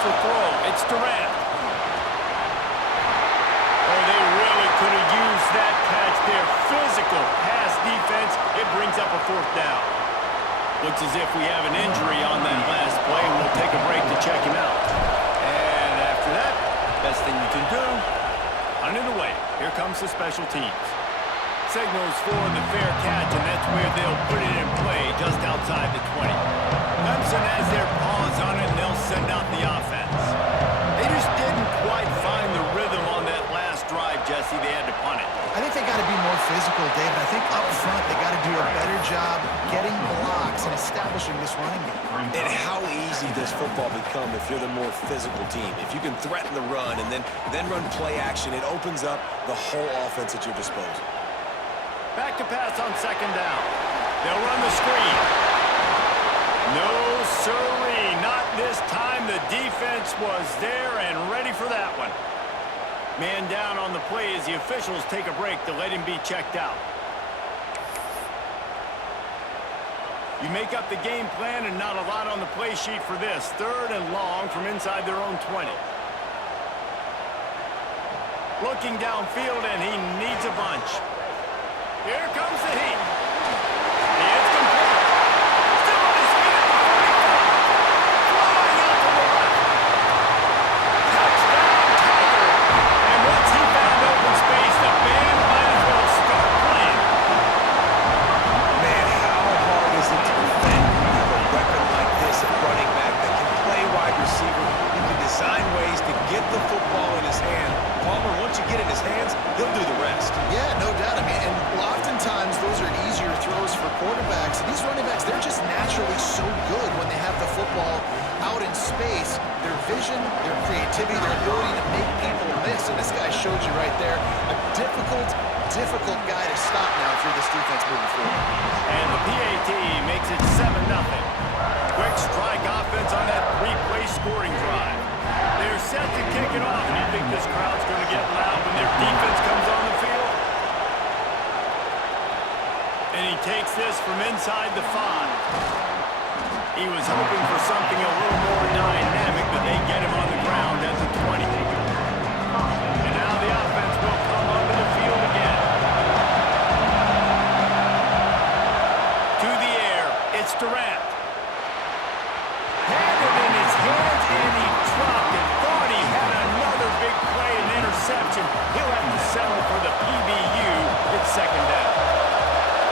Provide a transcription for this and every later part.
to throw. It's Durant. Oh, they really could have used that catch there. Physical pass defense. It brings up a fourth down. Looks as if we have an injury on that last play, and we'll take a break to check him out. And after that, best thing you can do, hunt it away. Here comes the special teams. Signals for the fair catch, and that's where they'll put it in play, just outside the 20. Clemson has their paws on it, and they'll send out the offense. They just didn't quite find the rhythm on that last drive, Jesse. They had to punt it. I think they got to be more physical, David. I think up front they got to do a better job getting blocks and establishing this running game. And how easy does football become if you're the more physical team? If you can threaten the run and then run play action, it opens up the whole offense at your disposal. Back to pass on second down. They'll run the screen. No, sirree, not this time. The defense was there and ready for that one. Man down on the play as the officials take a break to let him be checked out. You make up the game plan and not a lot on the play sheet for this. Third and long from inside their own 20. Looking downfield, and he needs a bunch. Here comes the heat. It's complete. Still on his feet at the 45. Flying out to the left. Touchdown, Tiger. And once he found open space, the band might as well start playing. Man, how hard is it to defend when you have a weapon like this at running back that can play wide receiver? You can design ways to get the football in his hand. Palmer, once you get it in his hands, he'll do the rest. Yeah, no doubt. I mean, and oftentimes those are easier throws for quarterbacks. These running backs, they're just naturally so good when they have the football out in space. Their vision, their creativity, their ability to make people miss. And this guy showed you right there, a difficult guy to stop now if you're this defense moving forward. And the PAT makes it 7-0. Quick strike offense on that three-play scoring drive. They're set to kick it off, and you think this crowd's going to get loud when their defense comes on the field? And he takes this from inside the 5. He was hoping for something a little more dynamic, but they get him on the ground at the 20. And now the offense will come onto the field again. To the air, it's Durant. Had it in his hands, and he dropped it. Thought he had another big play and interception. He'll have to settle for the PBU. It's second down.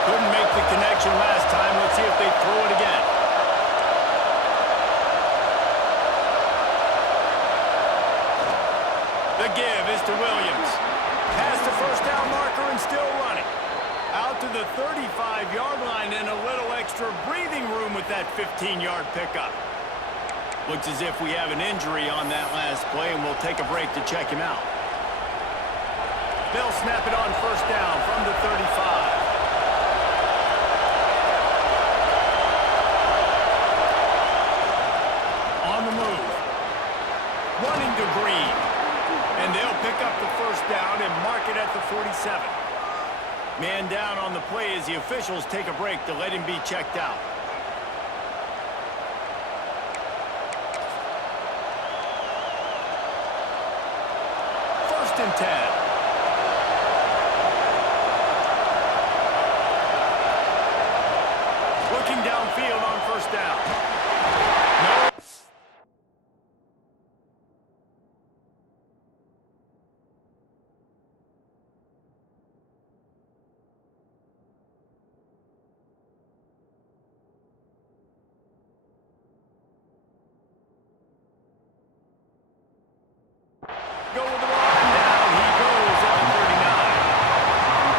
Couldn't make the connection last time. Let's see if they throw it again. The give is to Williams. Past the first down marker and still running. Out to the 35-yard line and a little extra breathing room with that 15-yard pickup. Looks as if we have an injury on that last play, and we'll take a break to check him out. They'll snap it on first down from the 35. On the move. Running to Green. And they'll pick up the first down and mark it at the 47. Man down on the play as the officials take a break to let him be checked out. First and 10. Looking downfield on first down. No. Go with the run down. He goes at the 39.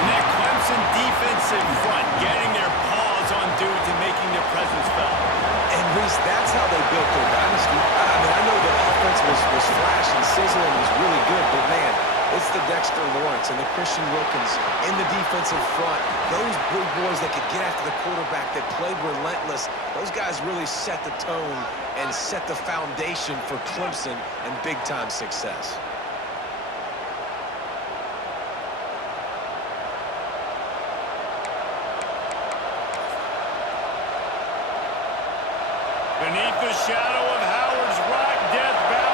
And that Clemson defense in front, getting their paws on dudes and making their presence felt. And Reese, that's how they built their dynasty. I mean, I know the offense was flash and sizzle and was really good, but man, it's the Dexter Lawrence and the Christian Wilkins in the defensive front. Those big boys that could get after the quarterback, that played relentless. Those guys really set the tone and set the foundation for Clemson and big-time success. Beneath the shadow of Howard's rock, death valley.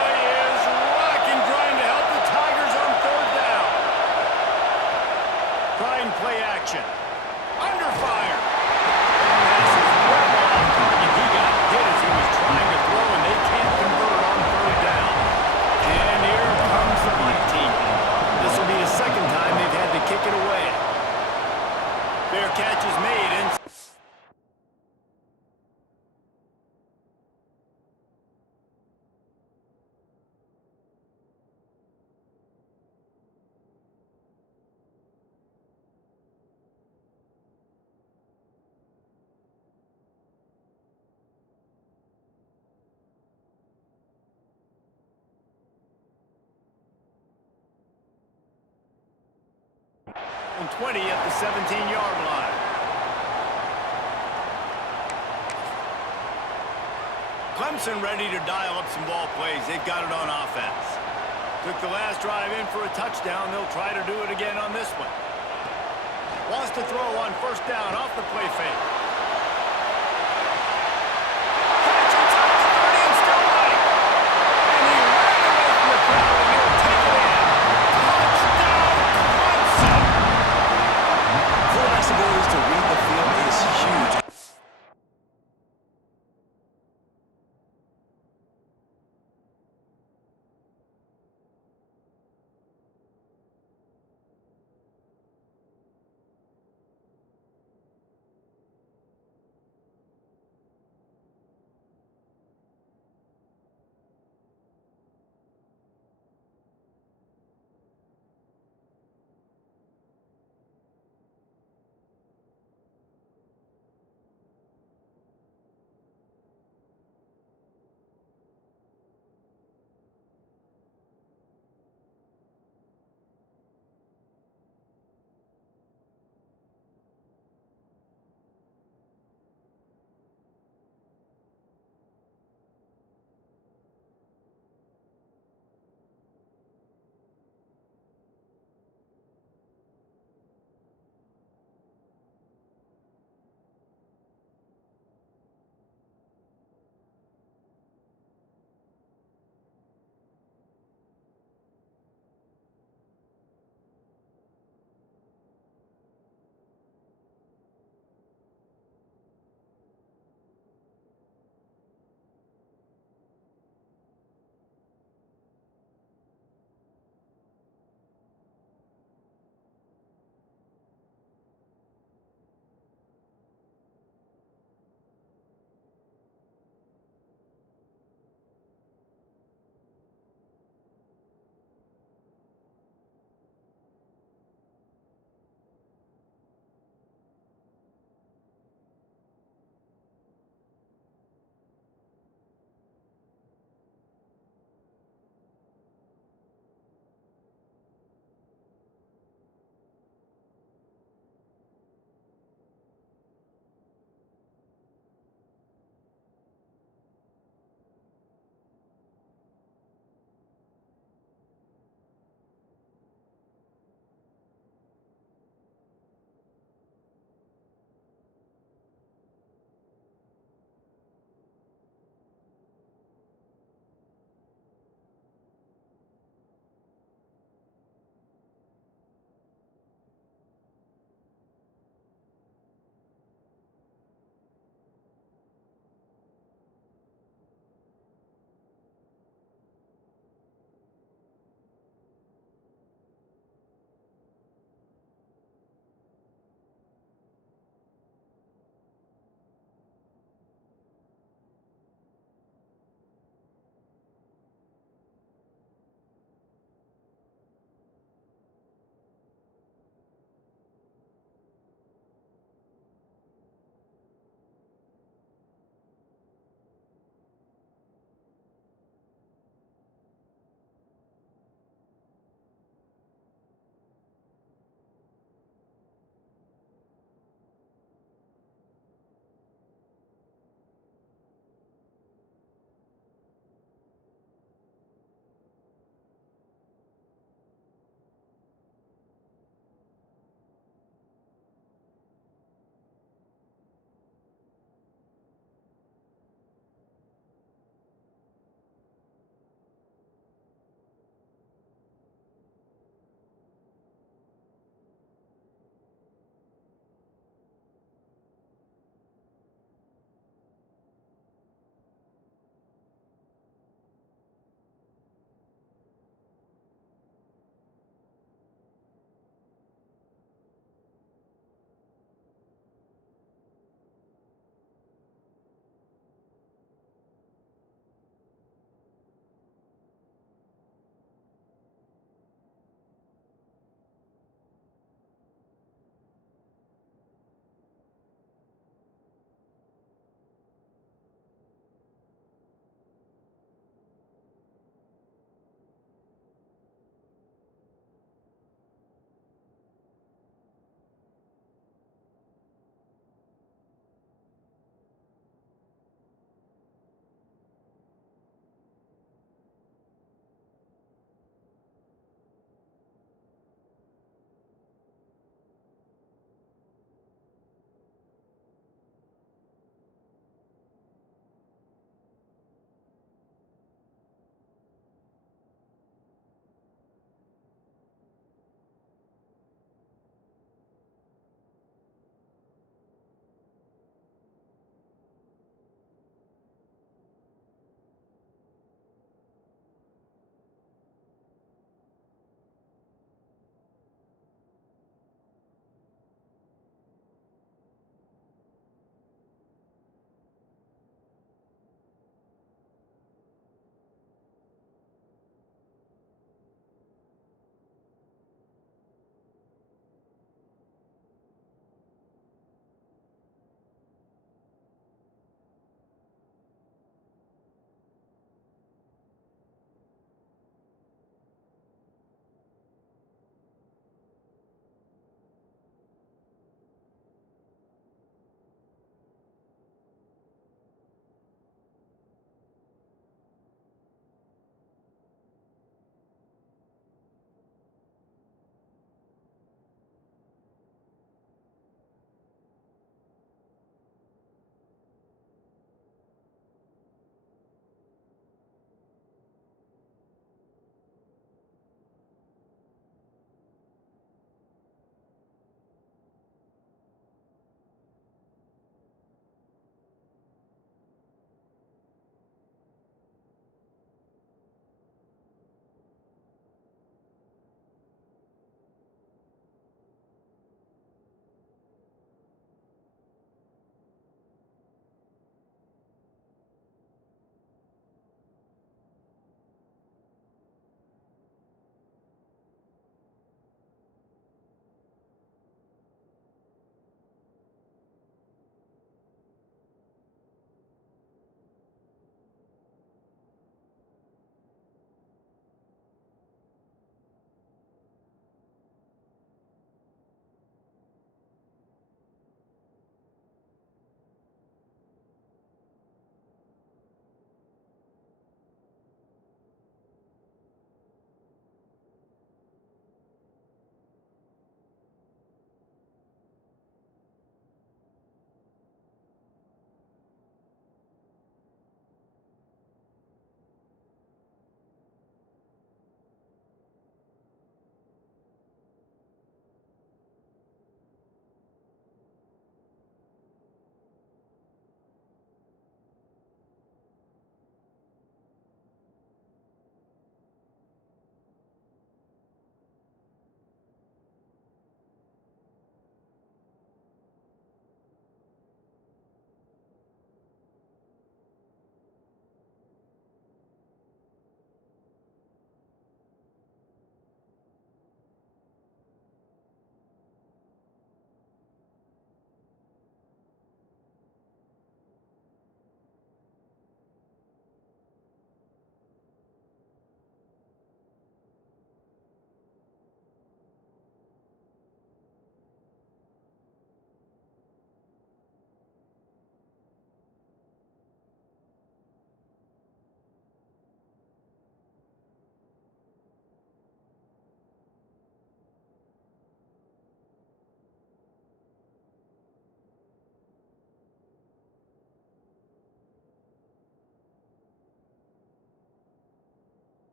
and 20 at the 17-yard line. Clemson ready to dial up some ball plays. They've got it on offense. Took the last drive in for a touchdown. They'll try to do it again on this one. Wants to throw on first down off the play fake. Catch inside the 30 and still running. And he ran away from the crowd and he'll take it in. Touchdown, Clemson! Quarterback's abilities to read the field is huge.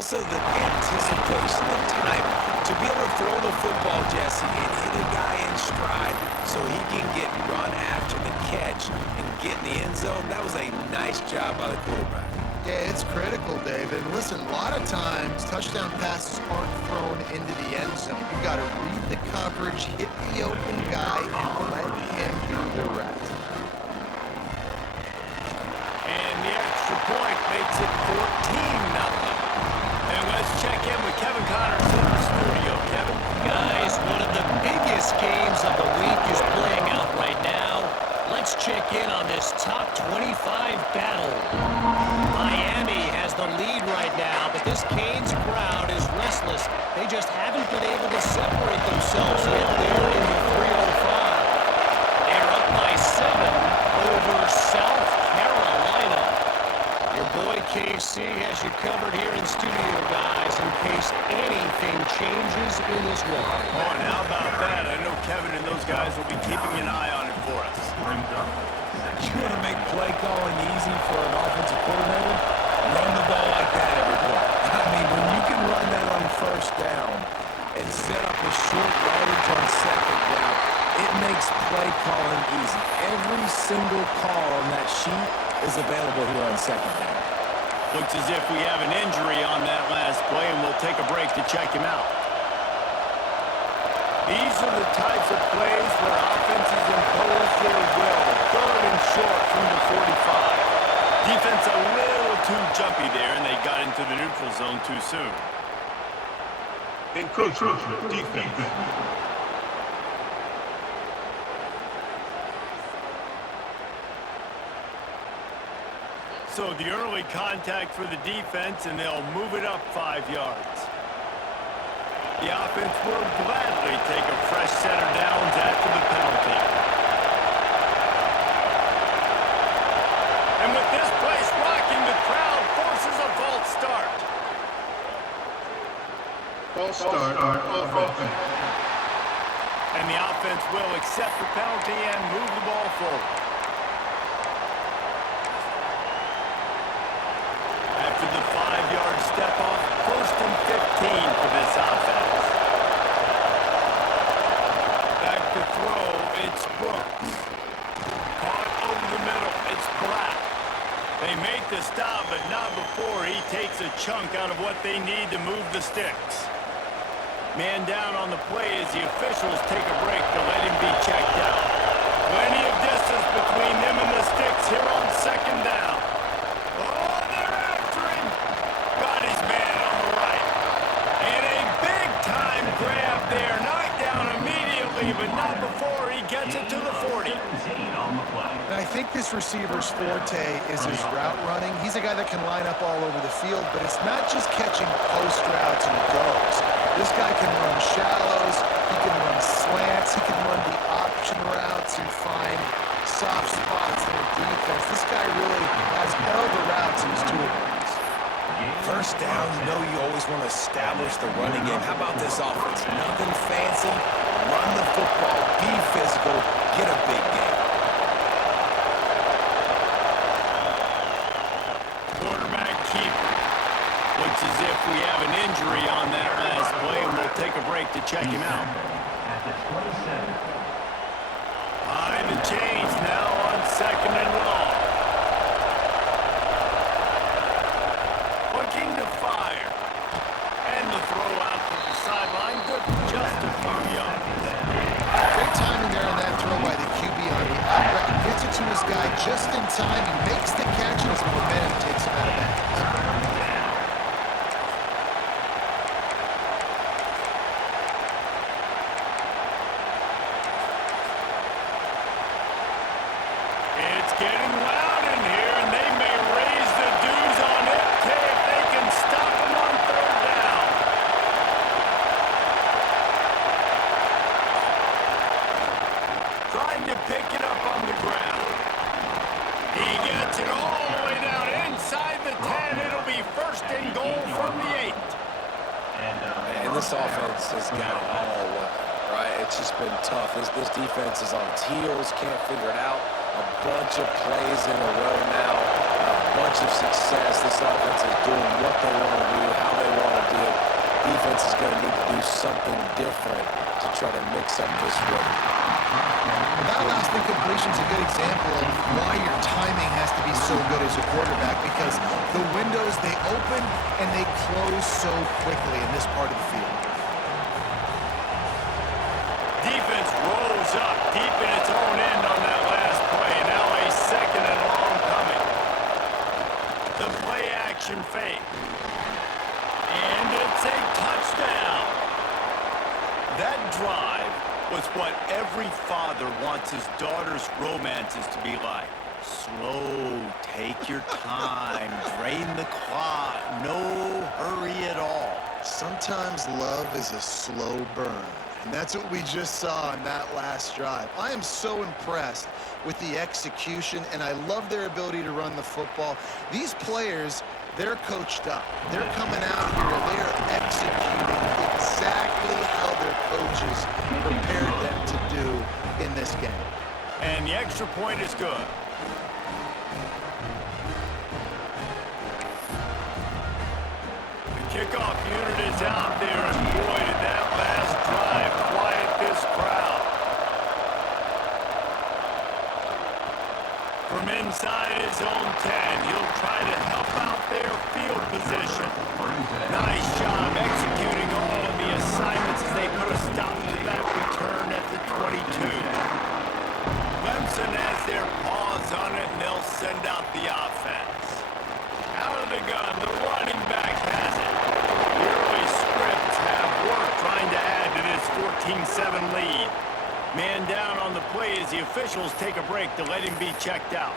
also the anticipation and time to be able to throw the football, Jesse, and hit a guy in stride so he can get run after the catch and get in the end zone. That was a nice job by the quarterback. Yeah, it's critical, David. Listen, a lot of times touchdown passes aren't thrown into the end zone. You got to read the coverage, hit the open guy, and let him do the rest. And the extra point makes it 14-0. And let's check in with Kevin Connors in the studio. Kevin? Guys, one of the biggest games of the week is playing out right now. Let's check in on this top 25 battle. Miami has the lead right now, but this Canes crowd is restless. They just haven't been able to separate themselves yet there in the 305. They're up by 7 over South Carolina. Your boy KC has you covered here in studio, guys, in case anything changes in this one. Oh, and how about that? I know Kevin and those guys will be keeping an eye on it for us. You want to make play calling easy for an offensive coordinator? Run the ball like that every play. I mean, when you can run that on first down and set up a short yardage on second down, it makes play calling easy. Every single call on that sheet is available here on second down. Looks as if we have an injury on that last play, and we'll take a break to check him out. These are the types of plays where offenses impose their will. 3rd and short from the 45. Defense a little too jumpy there, and they got into the neutral zone too soon. Encroachment defense. So the early contact for the defense, and they'll move it up 5 yards. The offense will gladly take a fresh set of downs after the penalty. And with this place rocking, the crowd forces a false start. False start on offense. And the offense will accept the penalty and move the ball forward. After the 5-yard step off, 1st and 15 for this offense. Back to throw, it's Brooks. Caught over the middle, it's Black. They make the stop, but not before he takes a chunk out of what they need to move the sticks. Man down on the play as the officials take a break to let him be checked out. Plenty of distance between them and the sticks here on 2nd down. Oh, they're after him. Got his man on the right. And a big-time grab there. Knocked down immediately, but not before he gets it to the 40. And I think this receiver's forte is his route running. He's a guy that can line up all over the field, but it's not just catching post routes and goes. This guy can run shallows, he can run slants, he can run the option routes and find soft spots in the defense. This guy really has all the routes in his toolbox. First down, you know you always want to establish the running game. How about this offense? Nothing fancy. Run the football, be physical, get a big game. Quarterback keeper. Looks as if we have an injury on that last play, and we'll take a break to check him out. Behind the chains now on 2nd and long. Looking to fire. And the throw out to the sideline. Good for just a few yards. Great timing there on that throw by the QB on the out route. Gets it to his guy just in time. He makes the catch, and his momentum takes him out of bounds. It's getting loud in here, and they may raise the dues on it if they can stop him on 3rd down. Trying to pick it up on the ground. He gets it all the way down inside the 10. It'll be 1st and goal from the 8. And this offense has got it all, right? It's just been tough. This defense is on heels, can't figure it out. A bunch of plays in a row now, a bunch of success. This offense is doing what they want to do, how they want to do. Defense is going to need to do something different to try to mix up this rhythm. That last incompletion is a good example of why your timing has to be so good as a quarterback, because the windows, they open and they close so quickly in this part of the field. Defense rolls up deep in its own end on that last play. Now a second and long coming. The play action fake. And it's a touchdown. That drive was what every father wants his daughter's romances to be like. Slow, take your time, drain the clock, no hurry at all. Sometimes love is a slow burn, and that's what we just saw in that last drive. I am so impressed with the execution, and I love their ability to run the football. These players, they're coached up. They're coming out here, they are executing exactly how their coaches prepared them to do in this game. And the extra point is good. Kickoff unit is out there, and boy, did that last drive quiet this crowd. From inside his own 10, he'll try to help out their field position. Nice job executing all of the assignments as they put a stop to that return at the 22. Clemson has their paws on it, and they'll send out the offense. Out of the gun, the running back has it. The early scripts have worked trying to add to this 14-7 lead. Man down on the play as the officials take a break to let him be checked out.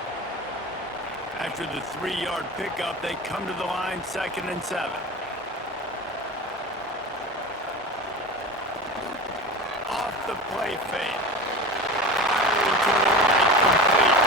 After the 3-yard pickup, they come to the line, 2nd and 7. Off the play fake. Firing to the right, complete.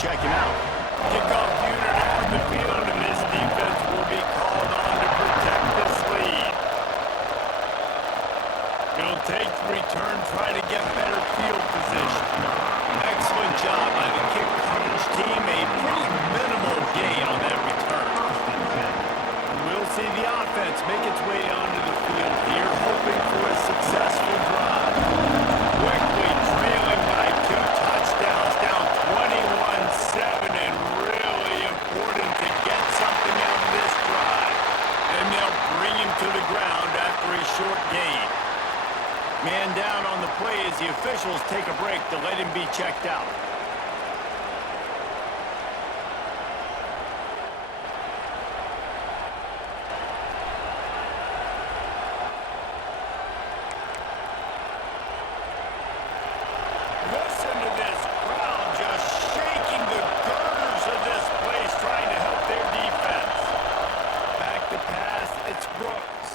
Checking out. Kickoff unit out of the field, and this defense will be called on to protect this lead. It'll take the return, try to get better field position. Excellent job by the kick coverage team. A pretty minimal gain on that return. We'll see the offense make its way onto the field here, hoping for a successful drive. Quickly trailing by 2 touchdowns, down 21-7, and really important to get something out of this drive. And they'll bring him to the ground after a short gain. Man down on the play as the officials take a break to let him be checked out. Listen to this crowd just shaking the girders of this place, trying to help their defense. Back to pass, it's Brooks.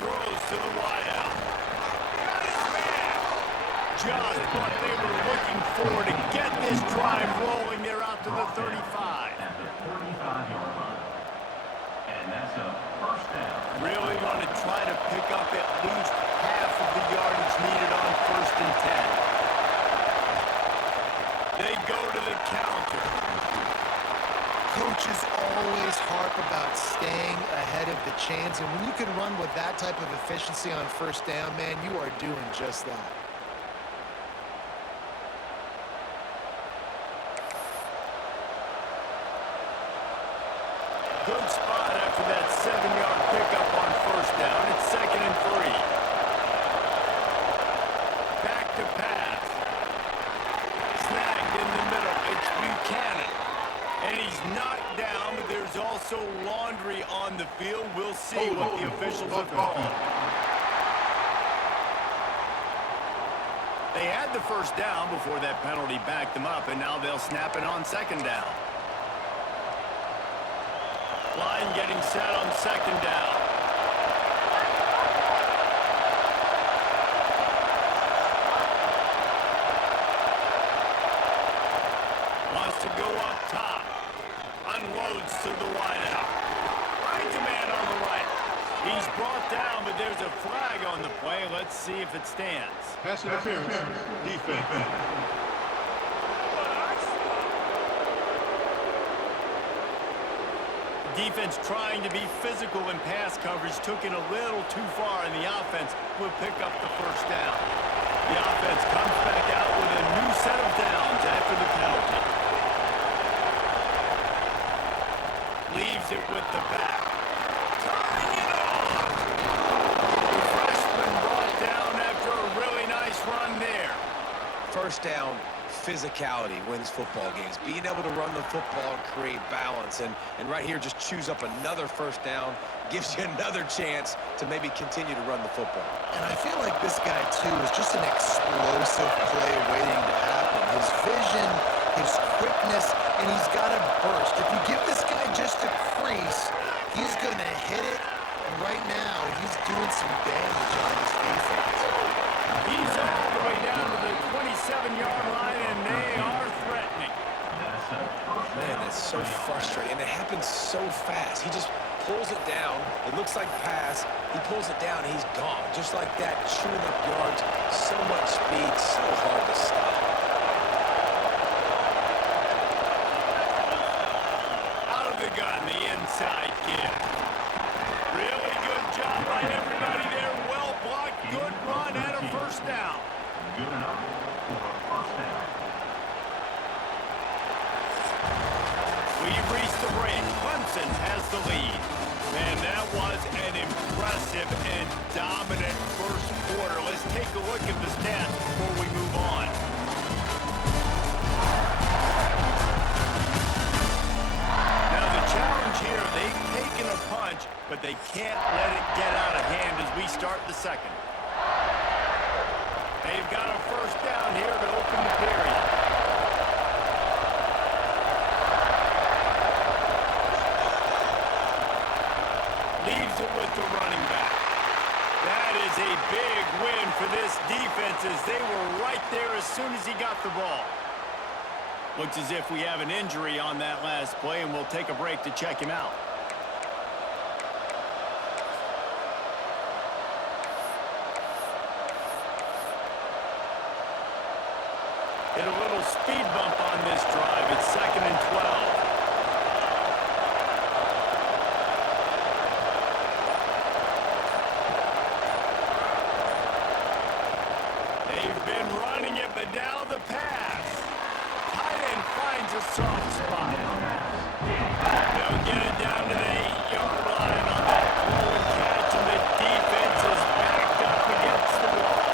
Throws to the wideout. Got his man. Just what they were looking for to get this drive rolling. They're out to the 35. Really want to try to pick up at least half of the yardage needed on 1st and 10. They go to the counter. Coaches always harp about staying ahead of the chains, and when you can run with that type of efficiency on 1st down, man, you are doing just that. Good spot after that 7-yard pickup on 1st down. It's 2nd and 3. Back to pass. Snagged in the middle. It's Buchanan. And he's knocked down, but there's also laundry on the field. We'll see what the officials have called. They had the first down before that penalty backed them up, and now they'll snap it on second down. Line getting set on second down. Wants to go up top. Unloads to the wideout. Finds a man on the right. He's brought down, but there's a flag on the play. Let's see if it stands. Pass interference. Defense. Defense trying to be physical in pass coverage took it a little too far, and the offense will pick up the first down. The offense comes back out with a new set of downs after the penalty. Leaves it with the back. Tying it off! The freshman brought down after a really nice run there. First down, physicality wins football games. Being able to run the football and create balance. And right here, just choose up another first down, gives you another chance to maybe continue to run the football. And I feel like this guy, too, is just an explosive play waiting to happen. His vision, his quickness, and he's got a burst. If you give this guy just a crease, he's going to hit it. And right now, he's doing some damage on his defense. He's all the way down to the 27-yard line, and they are threatening. Man, that's so frustrating. And it happens so fast. He just pulls it down. It looks like pass. He pulls it down, and he's gone. Just like that, chewing up yards. So much speed, so hard to stop. Out of the gun, the inside give. Really good job by everybody there. Well blocked, good run, and a first down. Good enough for a first down. We've reached the break. Clemson has the lead. Man, that was an impressive and dominant first quarter. Let's take a look at the stats before we move on. Now the challenge here, they've taken a punch, but they can't let it get out of hand as we start the second. They've got a first down here to open the period. Leaves it with the running back. That is a big win for this defense as they were right there as soon as he got the ball. Looks as if we have an injury on that last play, and we'll take a break to check him out. Hit a little speed bump on this drive. It's 2nd and 12. They've been running it, but now the pass. Tight end finds a soft spot. They'll get it down to the 8-yard line on that throw and catch, and the defense is backed up against the wall.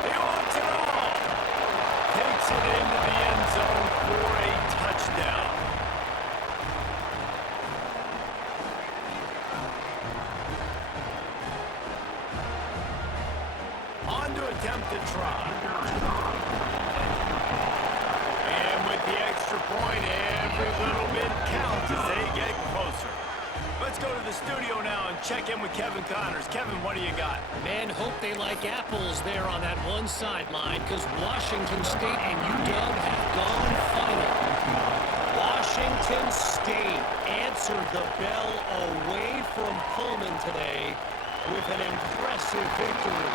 He wants it all. Takes it into the end zone for a touchdown. On to attempt to try. And with the extra point, every little bit counts as they get closer. Let's go to the studio now and check in with Kevin Connors. Kevin, what do you got? Man, hope they like apples there on that one sideline, because Washington State and UW have gone final. Washington State answered the bell away from Pullman today with an impressive victory.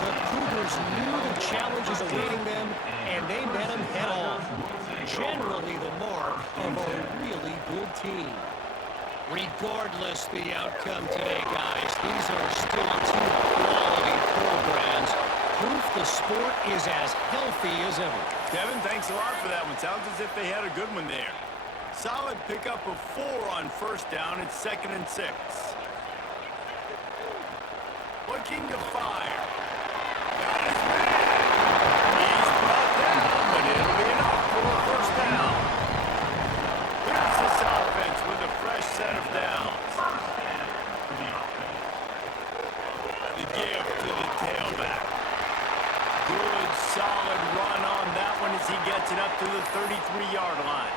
The Cougars knew the challenges awaiting them, and they met them head-on. Generally the mark of a really good team. Regardless the outcome today, guys, these are still two quality programs. Proof the sport is as healthy as ever. Kevin, thanks a lot for that one. Sounds as if they had a good one there. Solid pickup of 4 on first down. It's 2nd and 6. Looking to fire. Got his man. He's brought down, but it'll be enough for a first down. Here's this offense with a fresh set of downs. The give to the tailback. as he gets it up to the 33-yard line.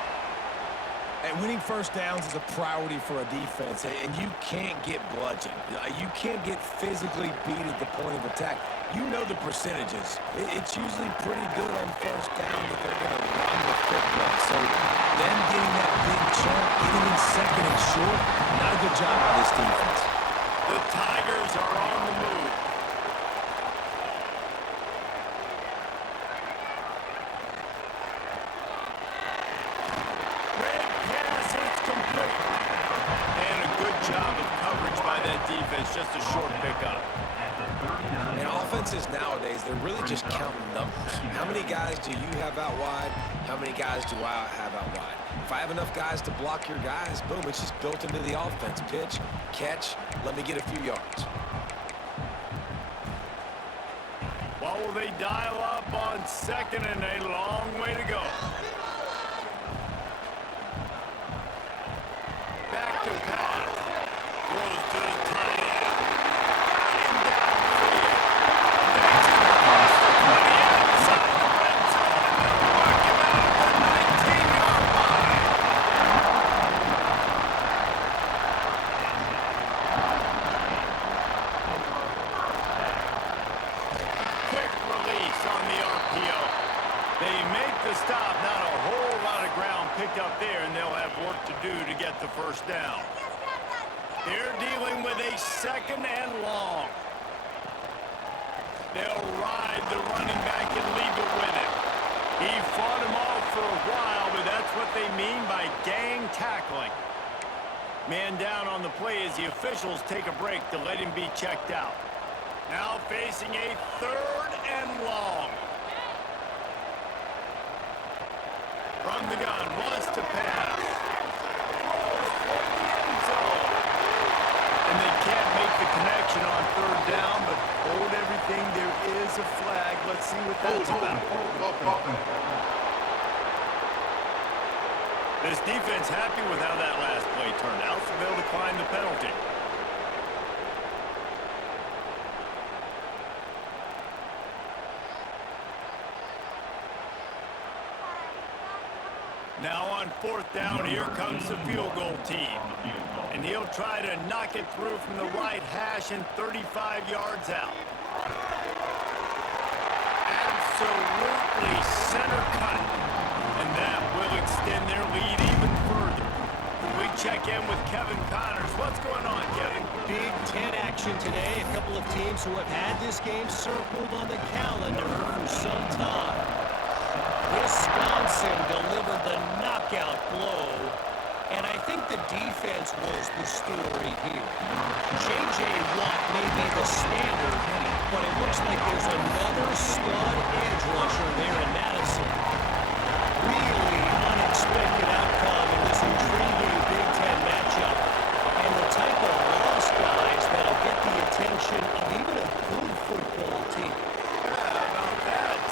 And winning first downs is a priority for a defense, and you can't get bludgeoned. You can't get physically beat at the point of attack. You know the percentages. It's usually pretty good on first down that they're going to run the football. So them getting that big chunk, getting in second and short, not a good job by this defense. The Tigers are on the move. Great pass, it's complete. And a good job of coverage by that defense, just a short pickup. And offenses nowadays, they're really just counting numbers. How many guys do you have out wide? How many guys do I have out wide? If I have enough guys to block your guys, boom, it's just built into the offense. Pitch, catch, let me get a few yards. What will they dial up on second and a long way to go? Back to pass. Throws to the tight end. Got him downfield. Takes it across the 20 outside the red zone, and they'll mark him out at the 19-yard line. Quick release on the RPO. They make the stop. Not a whole lot of ground picked up there, and they'll have work to do to get the first down. They're dealing with a second and long. They'll ride the running back and leave it with him. He fought him off for a while, but that's what they mean by gang tackling. Man down on the play as the officials take a break to let him be checked out. Now facing a third and long. From the gun, wants to pass. Throws for the end zone. And they can't make the connection on third down, but hold everything, there is a flag. Let's see what that's about. This defense happy with how that last play turned out, so they'll decline the penalty. Now on fourth down, here comes the field goal team. And he'll try to knock it through from the right hash and 35 yards out. Absolutely center cut. And that will extend their lead even further. We check in with Kevin Connors. What's going on, Kevin? Big Ten action today. A couple of teams who have had this game circled on the calendar for some time. Wisconsin delivered the knockout blow, and I think the defense was the story here. J.J. Watt may be the standard, but it looks like there's another stud edge rusher there in Madison. Really unexpected outcome in this intriguing Big Ten matchup, and the type of lost guys that'll get the attention of even a good football team.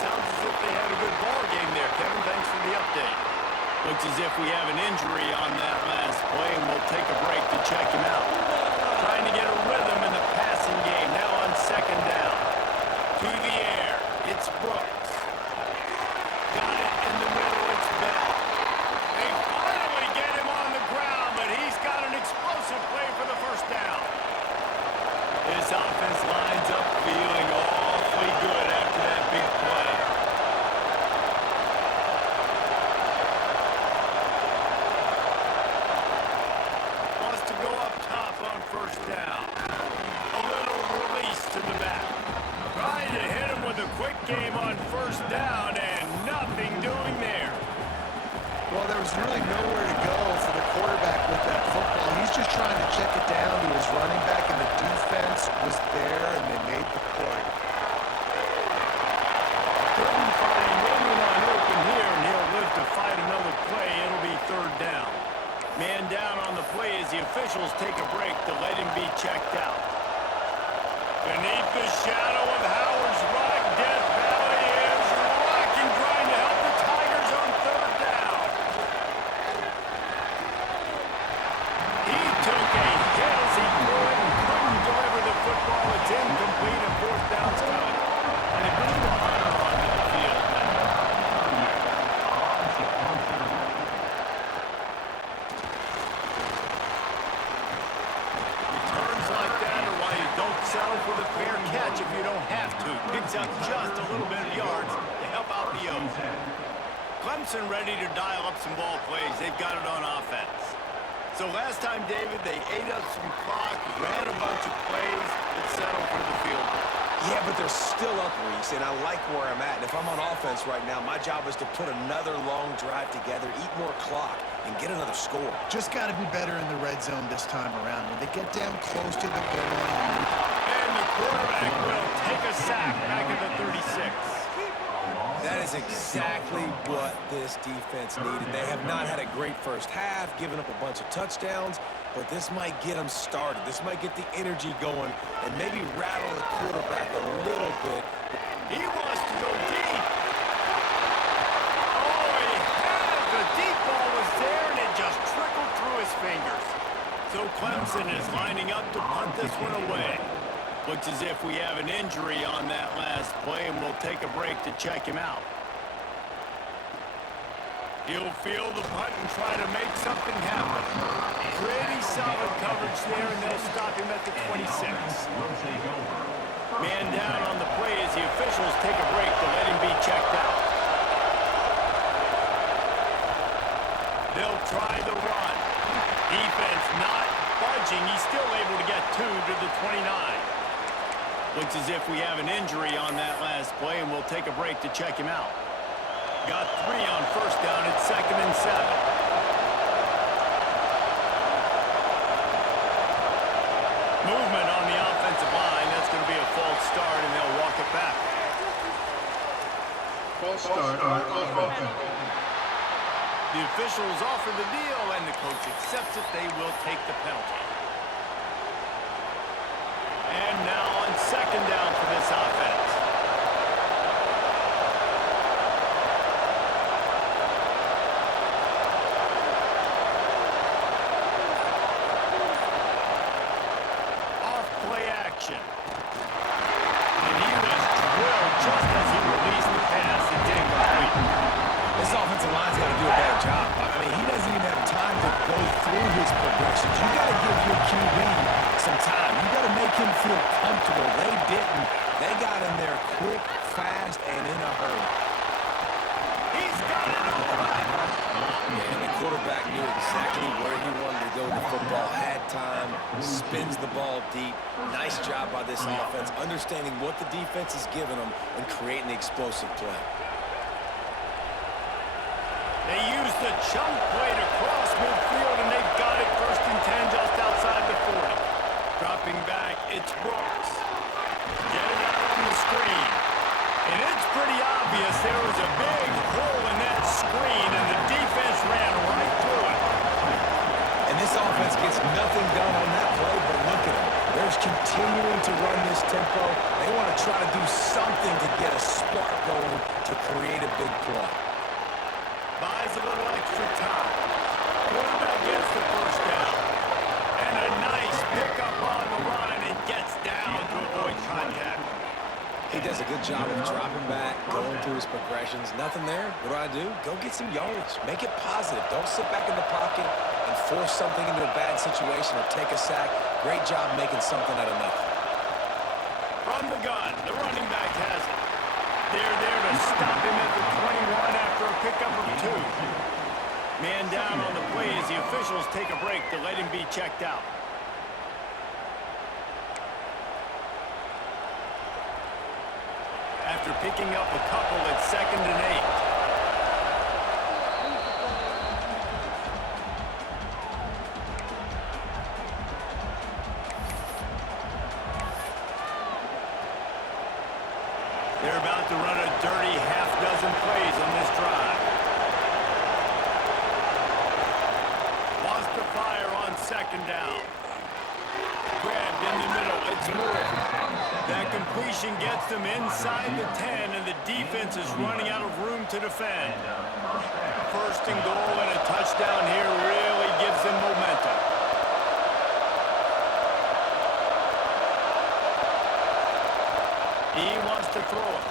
Sounds as if they had a good ball game there, Kevin. Thanks for the update. Looks as if we have an injury on that last play, and we'll take a break to check him out. Trying to get a rhythm in the passing game. Now on second down. To the air. It's Brooks. Got it in the middle. It's Bell. They finally get him on the ground, but he's got an explosive play for the first down. This offense lines up feeling awfully good after that big play. Wants to go up top on first down. A little release to the back. Trying to hit him with a quick game on first down, and nothing doing there. Well, there was really nowhere to go for the quarterback with that football. He's just trying to check it down to his running back, and the defense was there, and they made the play. Couldn't find anyone open here, and he'll live to fight another play. It'll be third down. Man down on the play as the officials take a break to let him be checked out. Beneath the shadow of Howard's Rock, Death Valley is rocking, trying to help the Tigers on third down. He took a hit as he could and couldn't deliver the football. It's incomplete, and fourth down's coming. And they bring the punter onto the field now. settle for the fair catch if you don't have to. Picks up just a little bit of yards to help out the O's. Clemson ready to dial up some ball plays. They've got it on offense. So last time, David, they ate up some clock, ran a bunch of plays, and settled for the field goal. Yeah, but they're still up, Reese, and I like where I'm at. And if I'm on offense right now, my job is to put another long drive together, eat more clock, and get another score. Just got to be better in the red zone this time around. When they get down close to the goal line. And the quarterback will take a sack back at the 36. That is exactly what this defense needed. They have not had a great first half, given up a bunch of touchdowns, but this might get them started. This might get the energy going and maybe rattle the quarterback a little bit. He wants to go deep. Oh, he had it. The deep ball was there, and it just trickled through his fingers. So Clemson is lining up to punt this one away. Looks as if we have an injury on that last play, and we'll take a break to check him out. He'll field the punt and try to make something happen. Pretty solid coverage there, and they'll stop him at the 26. Man down on the play as the officials take a break to let him be checked out. They'll try the run. Defense not budging. He's still able to get 2 to the 29. Looks as if we have an injury on that last play, and we'll take a break to check him out. Got 3 on first down. It's 2nd and 7. Movement on the offensive line. That's going to be a false start, and they'll walk it back. False start on offense. The officials offer the deal, and the coach accepts it. They will take the penalty. And now on 2nd down for this offense. Off play action. And he was drilled just as he released the pass. It didn't complete. This offensive line's got to do a better job. I mean, he doesn't even have time to go through his progressions. You got to give your QB some time. You got to make him feel comfortable. They didn't. They got in there quick, fast, and in a hurry. He's got it all right. Yeah, and the quarterback knew exactly where he wanted to go with the football, had time, spins the ball deep. Nice job by this offense, understanding what the defense is giving them and creating the explosive play. They use the chunk play to cross midfield, and they've got it 1st and 10 just outside the 40. Dropping back, it's Brooks. Get it out on the screen. And it's pretty obvious there was a big hole in that screen, and the defense ran right through it. And this offense gets nothing done on that play, but look at them. They're continuing to run this tempo. They want to try to do something to get a spark going to create a big play. Buys a little extra time. Quarterback gets the 1st down. And a nice pickup on the run, and gets down to avoid contact. He does a good job of dropping back, going through his progressions. Nothing there. What do? Go get some yardage. Make it positive. Don't sit back in the pocket and force something into a bad situation or take a sack. Great job making something out of nothing. From the gun, the running back has it. They're there to stop him at the 21 after a pickup of 2. Man down on the play as the officials take a break to let him be checked out. After picking up a couple, it's 2nd and 8. They're about to run a dirty half-dozen plays on this drive. Wants to fire on 2nd down. Grabbed in the middle. It's Moore. That completion gets them inside the 10, and the defense is running out of room to defend. 1st and goal, and a touchdown here really gives them momentum. He wants to throw it.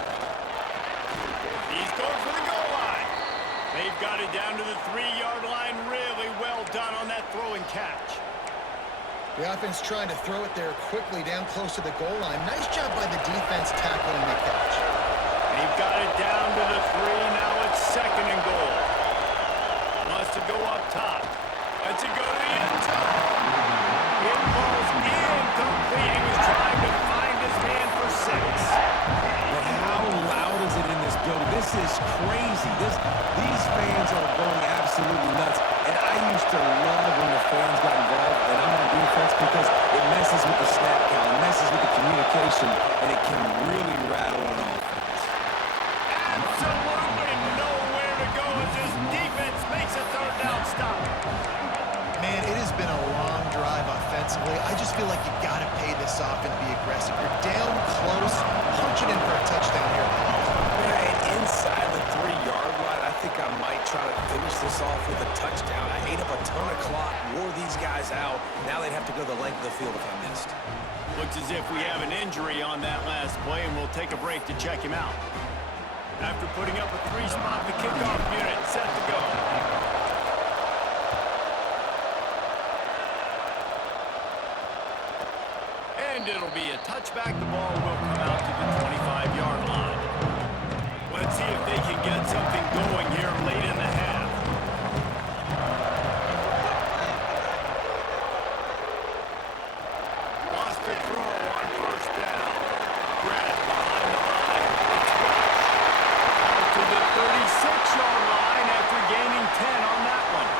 He's going for the goal line. They've got it down to the 3-yard line. Really well done on that throw and catch. The offense trying to throw it there quickly down close to the goal line. Nice job by the defense tackling the catch. They've got it down to the 3. Now it's 2nd and goal. Wants to go up top. Lets it go to the end zone. It falls incomplete. He was trying to find his man for 6. But how loud is it in this building? This is crazy. These fans are going absolutely nuts. And I used to love when the fans got involved, and I'm on defense because it messes with the snap count, it messes with the communication, and it can really rattle an offense. Absolutely nowhere to go as this defense makes a 3rd down stop. Man, it has been a long drive offensively. I just feel like you got to pay this off and be aggressive. You're down close. Punch it in for a touchdown here. And inside the 3-yard line, I think I might try to finish this off with a touchdown. I ate up a ton of clock, wore these guys out. Now they'd have to go the length of the field if I missed. Looks as if we have an injury on that last play, and we'll take a break to check him out. After putting up a 3-spot, the kickoff unit set to go. And it'll be a touchback. The ball will come out to the 25-yard line. Let's see if they can get something going here late in the half. Lost the throw on 1st down. Brad behind the line. It's rushed. Out to the 36-yard line after gaining 10 on that one.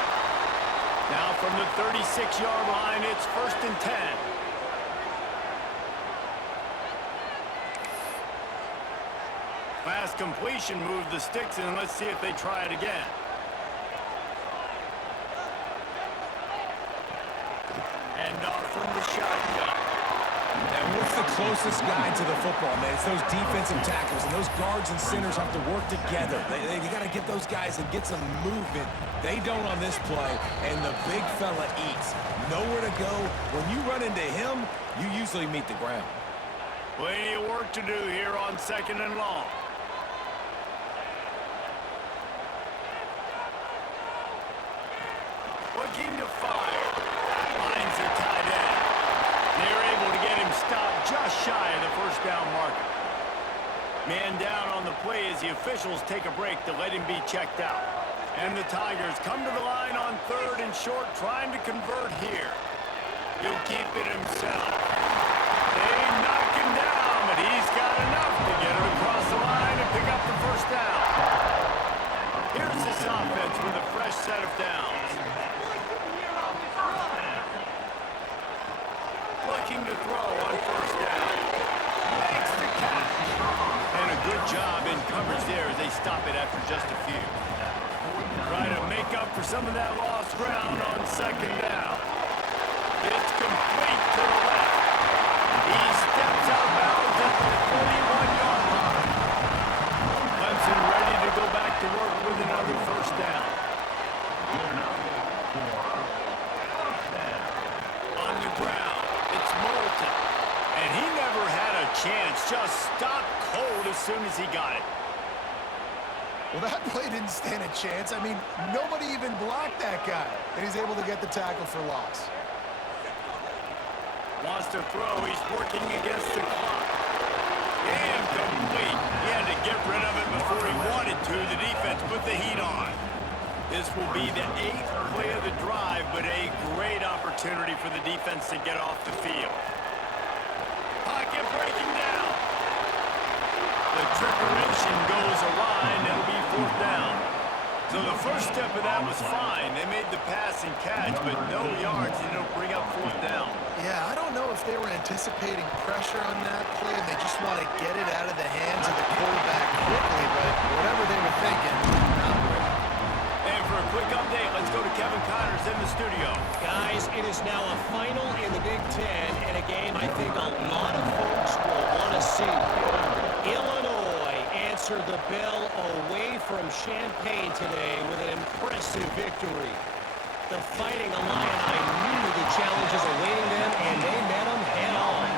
Now from the 36-yard line, it's 1st and 10. Fast completion moved the sticks in. Let's see if they try it again. And off from the shotgun. And what's the closest guy to the football, man? It's those defensive tackles, and those guards and centers have to work together. You got to get those guys and get some movement. They don't on this play, and the big fella eats. Nowhere to go. When you run into him, you usually meet the ground. Plenty of work to do here on 2nd and long. Looking to fire. Finds the tight end. They're able to get him stopped just shy of the 1st down marker. Man down on the play as the officials take a break to let him be checked out. And the Tigers come to the line on 3rd and short, trying to convert here. He'll keep it himself. They knock him down, but he's got enough to get it across the line and pick up the 1st down. Here's this offense with a fresh set of downs. Looking to throw on 1st down. Makes the catch. And a good job in coverage there as they stop it after just a few. Try to make up for some of that lost ground on 2nd down. It's complete to the left. He steps out of bounds at the 41-yard line. Clemson ready to go back to work with another 1st down. On the ground, it's Moulton. And he never had a chance, just stopped cold as soon as he got it. Well, that play didn't stand a chance. I mean, nobody even blocked that guy. And he's able to get the tackle for loss. Wants to throw. He's working against the clock. Incomplete. He had to get rid of it before he wanted to. The defense put the heat on. This will be the 8th play of the drive, but a great opportunity for the defense to get off the field. Pocket breaking down. The trickeration goes awry, and it'll be 4th down. So the first step of that was fine. They made the pass and catch, but no yards, and it'll bring up 4th down. Yeah, I don't know if they were anticipating pressure on that play and they just want to get it out of the hands of the quarterback quickly, but whatever they were thinking, not working. And for a quick update, let's go to Kevin Connors in the studio. Guys, it is now a final in the Big Ten, and a game I think a lot of folks will want to see. Illinois answered the bell away from Champaign today with an impressive victory. The Fighting Illini knew the challenges awaiting them, and they met them head-on.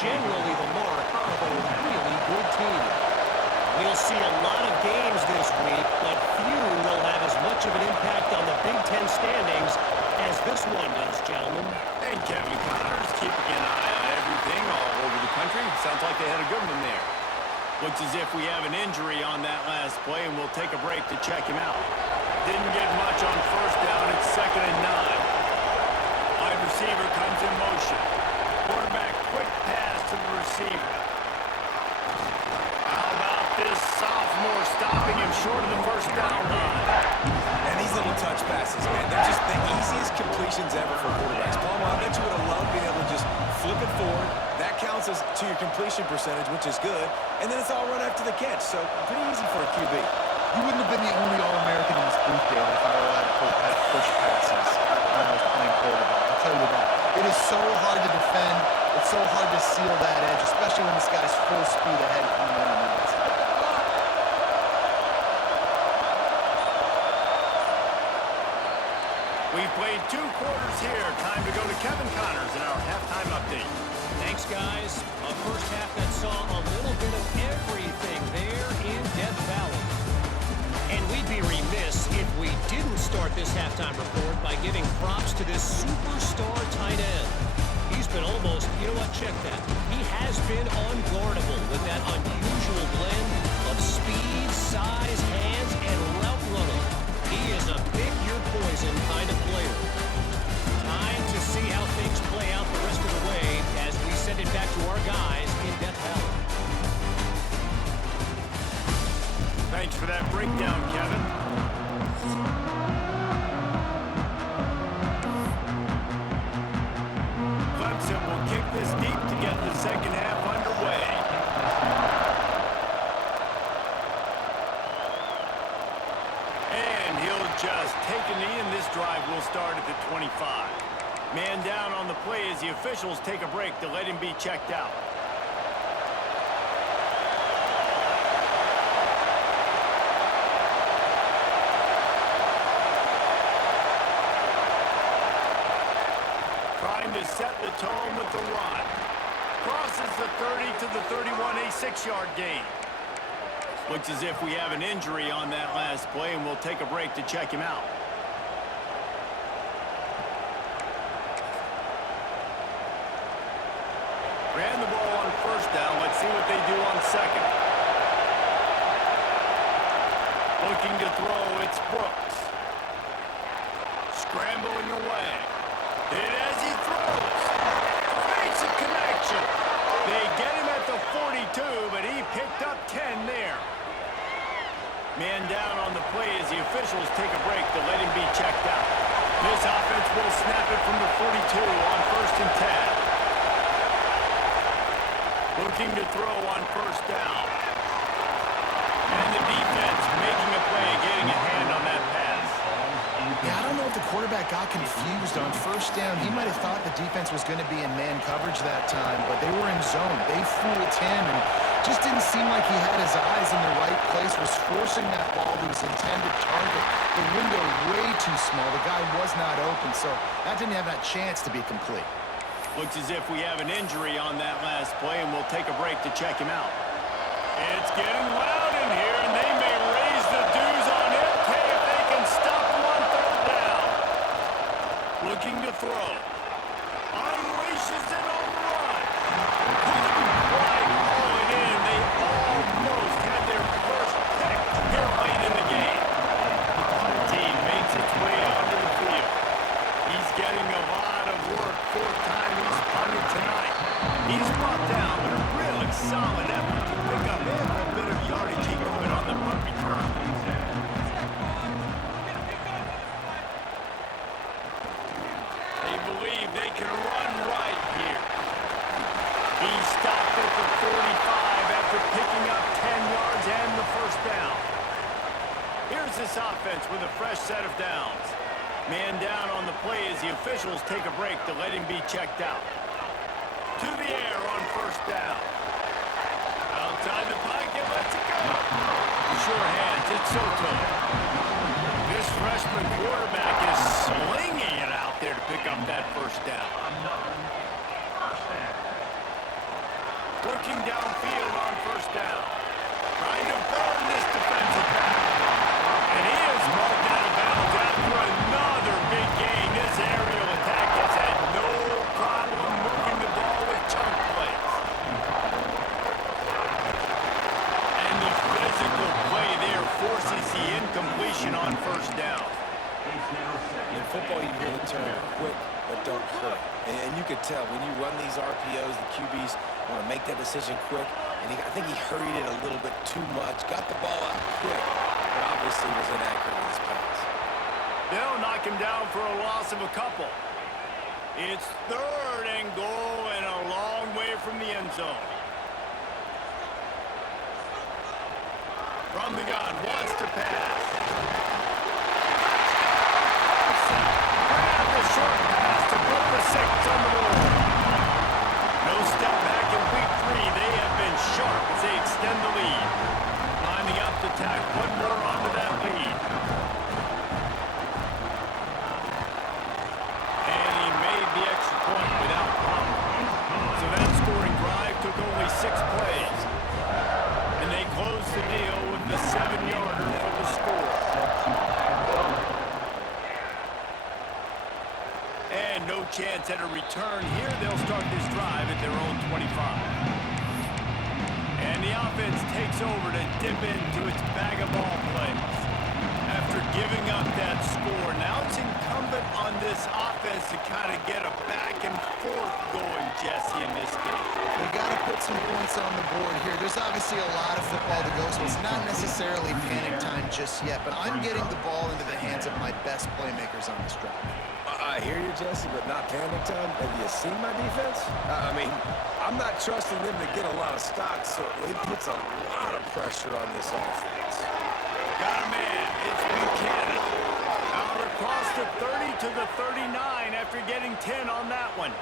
Generally the mark of a really good team. We'll see a lot of games this week, but few will have as much much of an impact on the Big Ten standings as this one does, gentlemen. And Kevin Connors keeping an eye on everything all over the country. Sounds like they had a good one there. Looks as if we have an injury on that last play, and we'll take a break to check him out. Didn't get much on first down. It's 2nd and 9. Wide receiver comes in motion. Quarterback quick pass to the receiver. How about this sophomore stopping him short of the first down line? And these little touch passes, man, they're just the easiest completions ever for quarterbacks. Palmer, I bet you would have loved being able to just flip it forward. That counts as to your completion percentage, which is good. And then it's all run after the catch, so pretty easy for a QB. You wouldn't have been the only All-American in this booth, Dale, if I were allowed to push passes when I was playing quarterback. I'll tell you that. It is so hard to defend. It's so hard to seal that edge, especially when this guy's full speed ahead coming in on the outside. We've played 2 quarters here. Time to go to Kevin Connors in our halftime update. Thanks, guys. A first half that saw a little bit of everything there in Death Valley. And we'd be remiss if we didn't start this halftime report by giving props to this superstar tight end. He's been almost, you know what, check that. He has been unguardable with that unusual blend of speed, size, hands, and route running. He is a pick-your-poison kind of player. Time to see how things play out the rest of the way as we send it back to our guys in Death Valley. Thanks for that breakdown, Kevin. Clemson will kick this deep to get the second half underway. And he'll just take a knee, and this drive will start at the 25. Man down on the play as the officials take a break to let him be checked out. Trying to set the tone with the run. Crosses the 30 to the 31, a 6-yard gain. Looks as if we have an injury on that last play, and we'll take a break to check him out. Ran the ball on first down. Let's see what they do on second. Looking to throw, it's Brooks. Scrambling away. And as he throws, makes a connection. They get him at the 42, but he picked up 10 there. Man down on the play as the officials take a break to let him be checked out. This offense will snap it from the 42 on 1st and 10. Looking to throw on first down. And the defense making a play, getting a hand on that pass. Yeah, I don't know if the quarterback got confused on first down. He might have thought the defense was going to be in man coverage that time, but they were in zone. They fooled him and just didn't seem like he had his eyes in the right place, was forcing that ball to his intended target. The window way too small. The guy was not open, so that didn't have that chance to be complete. Looks as if we have an injury on that last play, and we'll take a break to check him out. It's getting loud in here, and they may raise the dues on MK if they can stop him on 3rd down. Looking to throw. Unleashes it on the run. Couldn't quite haul it in. They almost had their first pick here late in the game. The team makes its way onto the field. He's getting a lot of work. 4th time he's punted tonight. He's brought down, but a really solid effort to pick up every bit of yardage he could on the punt return. They believe they can run right here. He stopped at the 45 after picking up 10 yards and the first down. Here's this offense with a fresh set of downs. Man down on the play as the officials take a break to let him be checked out. To the air on first down. Outside the pocket, lets it go. Sure hands, it's so tough. This freshman quarterback is slinging it out there to pick up that first down. Looking downfield on first down. Trying to burn this defensive back. And he is marked out of bounds. won't hurt. And you could tell when you run these RPOs, the QBs want to make that decision quick. And I think he hurried it a little bit too much. Got the ball out quick, but obviously was inaccurate in his pass. They'll knock him down for a loss of a couple. It's 3rd and goal and a long way from the end zone. From the gun, wants to pass. Grab the short pass to put the 6 on the board. No step back in week 3. They have been sharp as they extend the lead. Lining up to tack one more onto that lead. And he made the extra point without problem. So that scoring drive took only 6 plays. And they closed the deal with the 7-yarder for the score. And no chance at a return here. They'll start this drive at their own 25. And the offense takes over to dip into its bag of ball plays. After giving up that score, now it's incumbent on this offense to kind of get a back and forth going, Jesse, in this game. They got to put some points on the board here. There's obviously a lot of football to go, so it's not necessarily panic time just yet, but I'm getting the ball into the hands of my best playmakers on this drive. I hear you, Jesse, but not panic time. Have you seen my defense? I mean, I'm not trusting them to get a lot of stops, so it puts a lot of pressure on this offense. Got a man. It's Buchanan. Out across the 30 to the 39 after getting 10 on that one.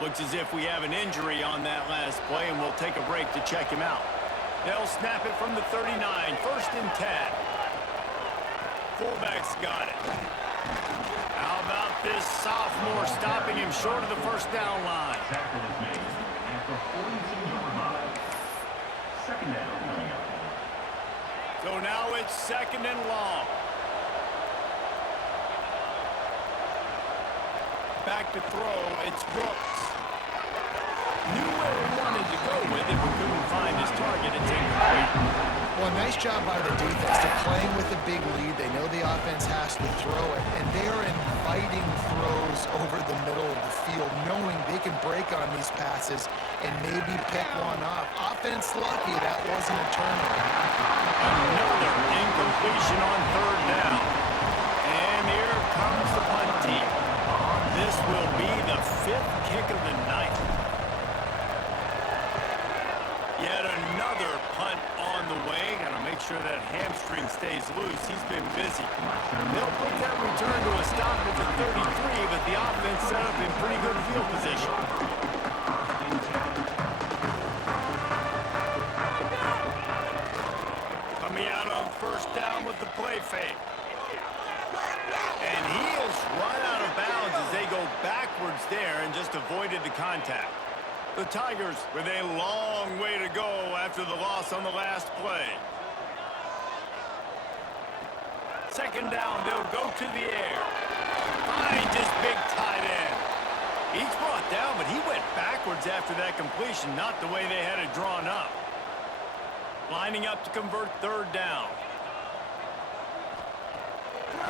Looks as if we have an injury on that last play, and we'll take a break to check him out. They'll snap it from the 39. 1st and 10. Fullback's got it. How about this sophomore stopping him short of the 1st down line? So now it's 2nd and long. Back to throw, it's Brooks. Knew where he wanted to go with it, but couldn't find his target. It's incomplete. Well, nice job by the defense. They're playing with a big lead. They know the offense has to throw it, and they are inviting throws over the middle of the field, knowing they can break on these passes and maybe pick one off. Offense lucky, that wasn't a turnover. Another incompletion on 3rd down. And here comes the punt team. This will be the 5th kick of the night. Yet another punt on the way. Got to make sure that hamstring stays loose. He's been busy. They'll put that return to a stop at the 33, but the offense set up in pretty good field position. Coming out on 1st down with the play fake. And he is run out of bounds as they go backwards there and just avoided the contact. The Tigers with a long way to go after the loss on the last play. 2nd down, they'll go to the air. Finds his big tight end. He's brought down, but he went backwards after that completion, not the way they had it drawn up. Lining up to convert 3rd down.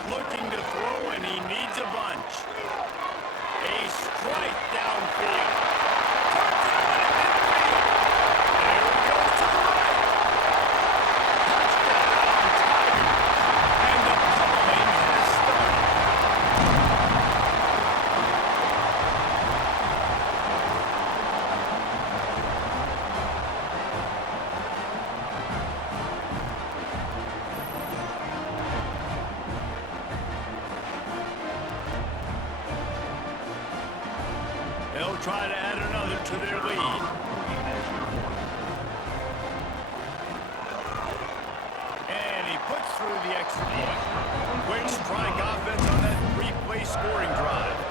Looking to throw, and he needs a bunch. A strike downfield. They'll try to add another to their lead. And he puts through the extra point. Quick strike offense on that 3-play scoring drive.